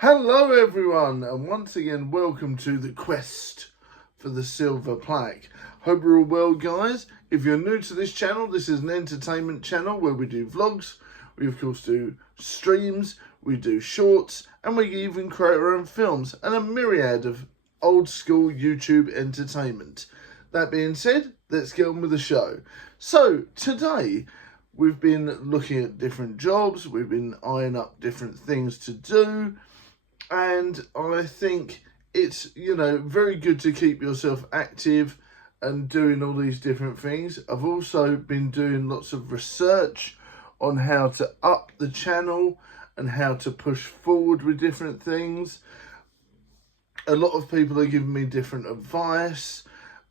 Hello everyone, and once again welcome to the quest for the Silver Plaque. Hope you're all well, guys. If you're new to this channel, this is an entertainment channel where we do vlogs, we of course do streams, we do shorts, and we even create our own films and a myriad of old school YouTube entertainment. That being said, let's get on with the show. So today we've been looking at different jobs, we've been eyeing up different things to do. And I think it's, very good to keep yourself active and doing all these different things. I've also been doing lots of research on how to up the channel and how to push forward with different things. A lot of people are giving me different advice.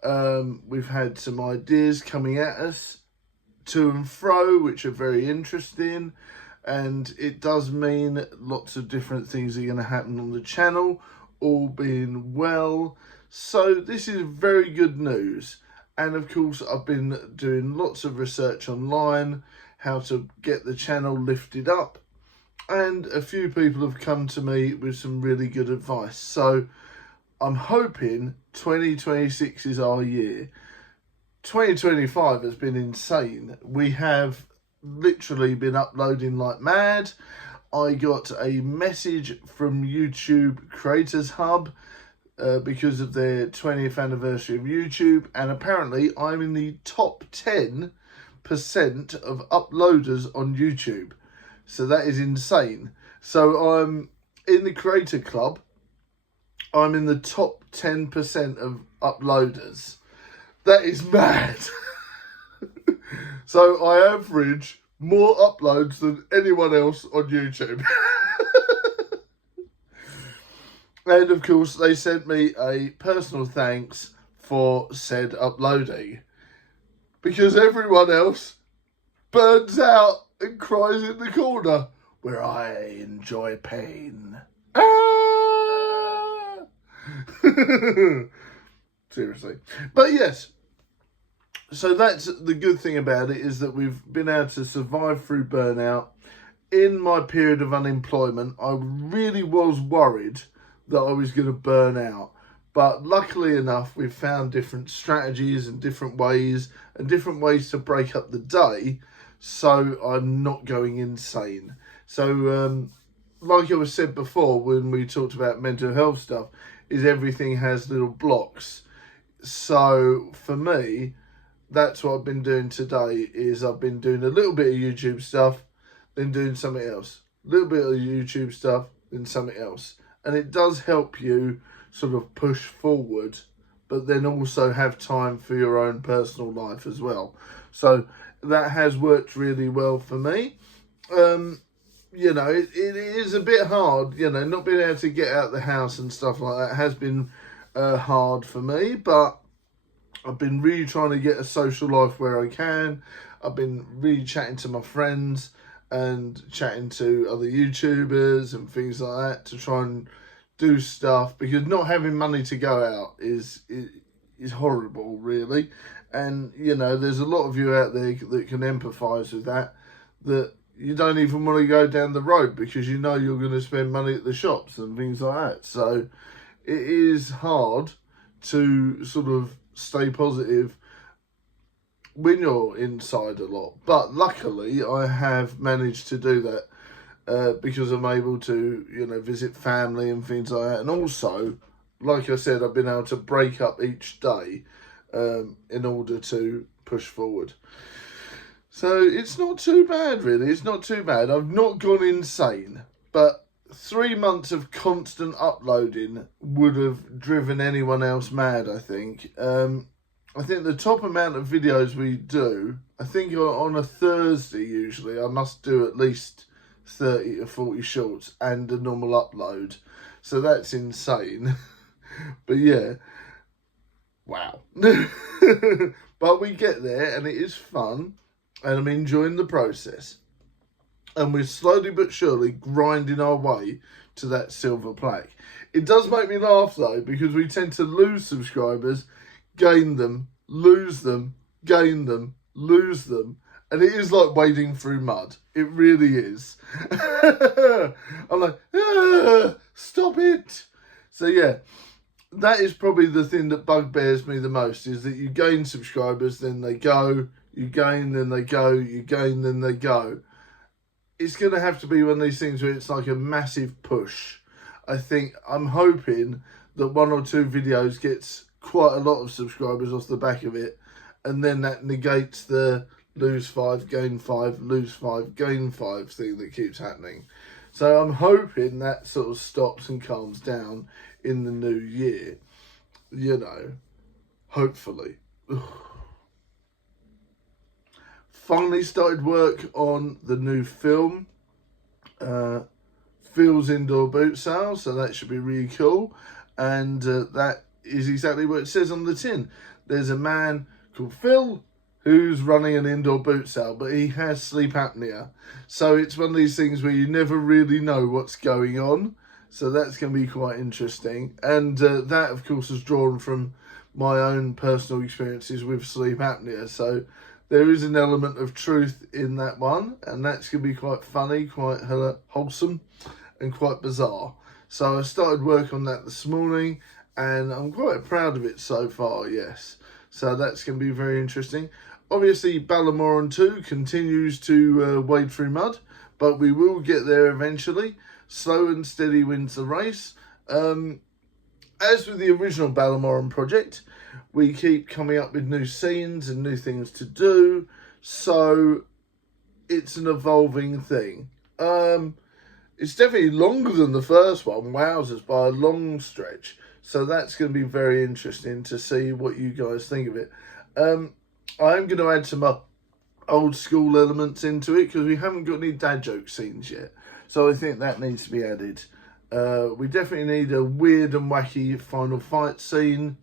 We've had some ideas coming at us to and fro, which are very interesting. And it does mean lots of different things are going to happen on the channel, all being well. So this is very good news. And of course, I've been doing lots of research online, how to get the channel lifted up. And a few people have come to me with some really good advice. So I'm hoping 2026 is our year. 2025 has been insane. We have literally been uploading like mad. I got a message from YouTube Creators Hub because of their 20th anniversary of YouTube, and apparently I'm in the top 10% of uploaders on YouTube. So that is insane. So I'm in the Creator Club. I'm in the top 10% of uploaders. That is mad. So I average more uploads than anyone else on YouTube. And of course, they sent me a personal thanks for said uploading. Because everyone else burns out and cries in the corner where I enjoy pain. Ah! Seriously. But yes. So that's the good thing about it, is that we've been able to survive through burnout. In my period of unemployment, I really was worried that I was going to burn out. But luckily enough, we've found different strategies and different ways to break up the day, so I'm not going insane. So like I was said before when we talked about mental health stuff, is everything has little blocks. So for me, that's what I've been doing today, is I've been doing a little bit of YouTube stuff, then doing something else. A little bit of YouTube stuff, then something else. And it does help you sort of push forward, but then also have time for your own personal life as well. So that has worked really well for me. It is a bit hard, not being able to get out of the house and stuff like that has been hard for me, but I've been really trying to get a social life where I can. I've been really chatting to my friends and chatting to other YouTubers and things like that to try and do stuff, because not having money to go out is horrible, really. And, there's a lot of you out there that can empathise with that you don't even want to go down the road because you're going to spend money at the shops and things like that. So it is hard to sort of stay positive when you're inside a lot, but luckily I have managed to do that because I'm able to visit family and things like that. And also, like I said, I've been able to break up each day in order to push forward. So it's not too bad, really. It's not too bad. I've not gone insane, but 3 months of constant uploading would have driven anyone else mad, I think. I think the top amount of videos we do, I think on a Thursday usually, I must do at least 30 to 40 shorts and a normal upload. So that's insane. But yeah, wow. But we get there and it is fun and I'm enjoying the process. And we're slowly but surely grinding our way to that silver plaque. It does make me laugh though, because we tend to lose subscribers, gain them, lose them, gain them, lose them. And it is like wading through mud. It really is. I'm like, So yeah, that is probably the thing that bugbears me the most, is that you gain subscribers, then they go, you gain, then they go, you gain, then they go. It's going to have to be one of these things where it's like a massive push. I'm hoping that 1 or 2 videos gets quite a lot of subscribers off the back of it, and then that negates the lose 5, gain 5, lose 5, gain 5 thing that keeps happening. So I'm hoping that sort of stops and calms down in the new year. You know, hopefully. Finally started work on the new film. Phil's indoor boot sale, so that should be really cool. And that is exactly what it says on the tin. There's a man called Phil who's running an indoor boot sale, but he has sleep apnea. So it's one of these things where you never really know what's going on. So that's going to be quite interesting. And that, of course, is drawn from my own personal experiences with sleep apnea. So there is an element of truth in that one, and that's going to be quite funny, quite wholesome, and quite bizarre. So I started work on that this morning, and I'm quite proud of it so far, yes. So that's going to be very interesting. Obviously, Ballamoran 2 continues to wade through mud, but we will get there eventually. Slow and steady wins the race. As with the original Ballamoran project, we keep coming up with new scenes and new things to do, so it's an evolving thing. It's definitely longer than the first one, wowzers, by a long stretch, so that's going to be very interesting to see what you guys think of it. I'm going to add some old school elements into it, because we haven't got any dad joke scenes yet, so I think that needs to be added. We definitely need a weird and wacky final fight scene.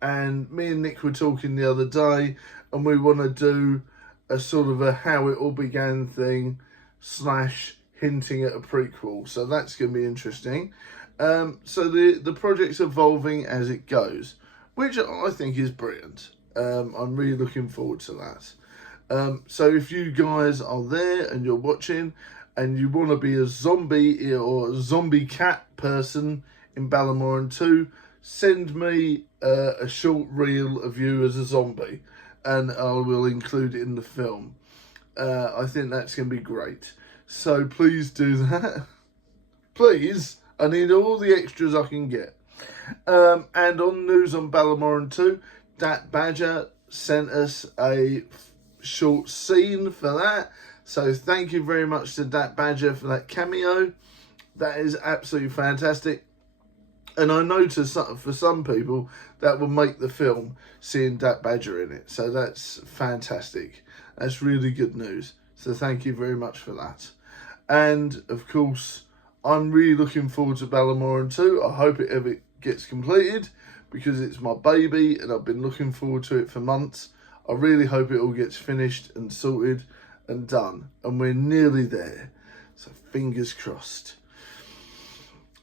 And me and Nick were talking the other day, and we want to do a sort of a how it all began thing / hinting at a prequel. So that's going to be interesting. So the project's evolving as it goes, which I think is brilliant. I'm really looking forward to that. So if you guys are there and you're watching, and you want to be a zombie or a zombie cat person in Ballamoran 2, send me a short reel of you as a zombie, and I will include it in the film. I think that's going to be great. So please do that. Please, I need all the extras I can get. And on news on Ballamoran 2, Dat Badger sent us a short scene for that. So thank you very much to Dat Badger for that cameo. That is absolutely fantastic. And I know for some people that will make the film, seeing Dat Badger in it. So that's fantastic. That's really good news. So thank you very much for that. And of course, I'm really looking forward to Ballamoran 2. I hope it ever gets completed, because it's my baby and I've been looking forward to it for months. I really hope it all gets finished and sorted and done. And we're nearly there. So fingers crossed.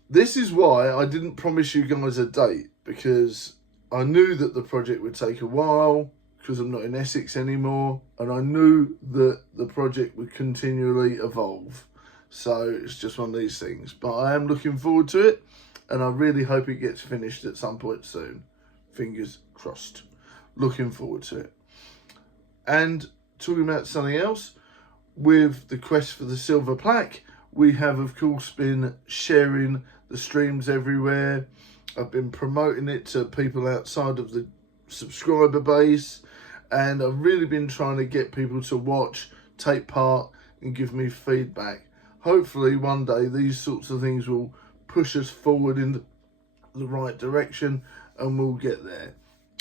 This is why I didn't promise you guys a date, because I knew that the project would take a while, because I'm not in Essex anymore, and I knew that the project would continually evolve. So it's just one of these things. But I am looking forward to it, and I really hope it gets finished at some point soon. Fingers crossed. Looking forward to it. And talking about something else, with the quest for the Silver Plaque, we have, of course, been sharing the streams everywhere. I've been promoting it to people outside of the subscriber base, and I've really been trying to get people to watch, take part, and give me feedback. Hopefully one day these sorts of things will push us forward in the right direction, and we'll get there.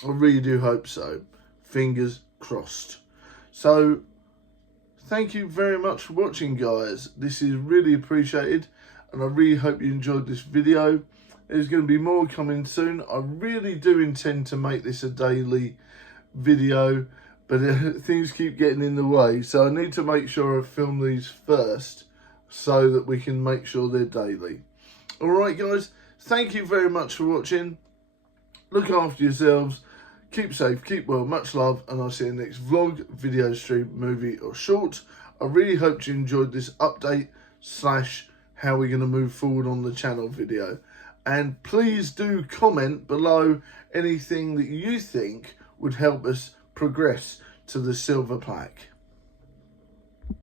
I really do hope so. Fingers crossed. So thank you very much for watching, guys. This is really appreciated, and I really hope you enjoyed this video. There's going to be more coming soon. I really do intend to make this a daily video, but things keep getting in the way, so I need to make sure I film these first so that we can make sure they're daily. Alright guys, thank you very much for watching. Look after yourselves. Keep safe, keep well, much love, and I'll see you in the next vlog, video, stream, movie or short. I really hope you enjoyed this update / how we're going to move forward on the channel video. And please do comment below anything that you think would help us progress to the silver plaque.